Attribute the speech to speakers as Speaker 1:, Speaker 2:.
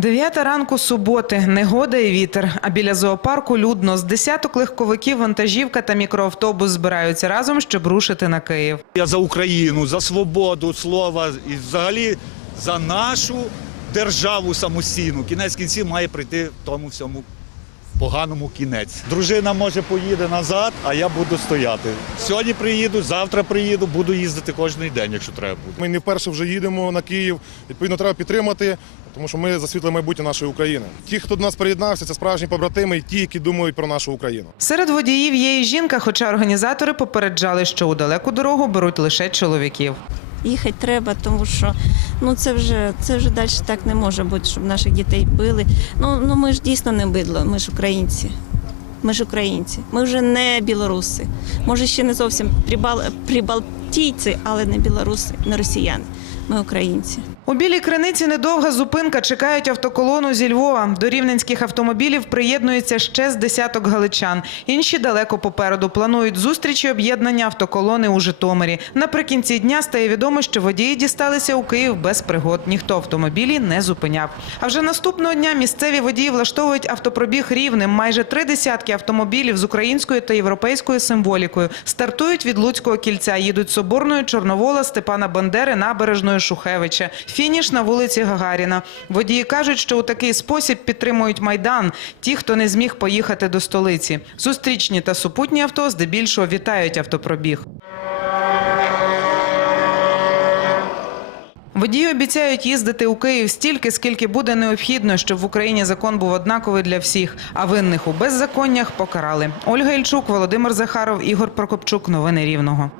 Speaker 1: Дев'ята ранку суботи, негода і вітер. А біля зоопарку людно з десяток легковиків, вантажівка та мікроавтобус збираються разом, щоб рушити на Київ.
Speaker 2: Я за Україну, за свободу слова і взагалі за нашу державу самостійну. Кінець кінців має прийти в тому всьому поганому кінець. Дружина може поїде назад, а я буду стояти. Сьогодні приїду, завтра приїду, буду їздити кожен день, якщо треба буде.
Speaker 3: Ми не вперше вже їдемо на Київ. Відповідно, треба підтримати, тому що ми за світле майбутнє нашої України. Ті, хто до нас приєднався, це справжні побратими і ті, які думають про нашу Україну.
Speaker 1: Серед водіїв є і жінка, хоча організатори попереджали, що у далеку дорогу беруть лише чоловіків.
Speaker 4: Їхати треба, тому що ну це вже це вже далі так не може бути, щоб наших дітей били. Ну ну ми ж дійсно не бидло, ми ж українці. Ми ж українці. Ми вже не білоруси. Може, ще не зовсім прибал, прибалтійці, але не білоруси, не росіяни. Ми українці.
Speaker 1: У білій криниці недовга зупинка. Чекають автоколону зі Львова. До рівненських автомобілів приєднується ще з десяток галичан. Інші далеко попереду планують зустрічі об'єднання автоколони у Житомирі. Наприкінці дня стає відомо, що водії дісталися у Київ без пригод. Ніхто автомобілі не зупиняв. А вже наступного дня місцеві водії влаштовують автопробіг рівнем. Майже три десятки автомобілів з українською та європейською символікою стартують від Луцького кільця, їдуть соборною Чорновола Степана Бандери набережною Шухевича. Фініш на вулиці Гагаріна. Водії кажуть, що у такий спосіб підтримують майдан. Ті, хто не зміг поїхати до столиці. Зустрічні та супутні авто здебільшого вітають автопробіг. Водії обіцяють їздити у Київ стільки, скільки буде необхідно, щоб в Україні закон був однаковий для всіх, а винних у беззаконнях покарали. Ольга Ільчук, Володимир Захаров, Ігор Прокопчук. Новини Рівного.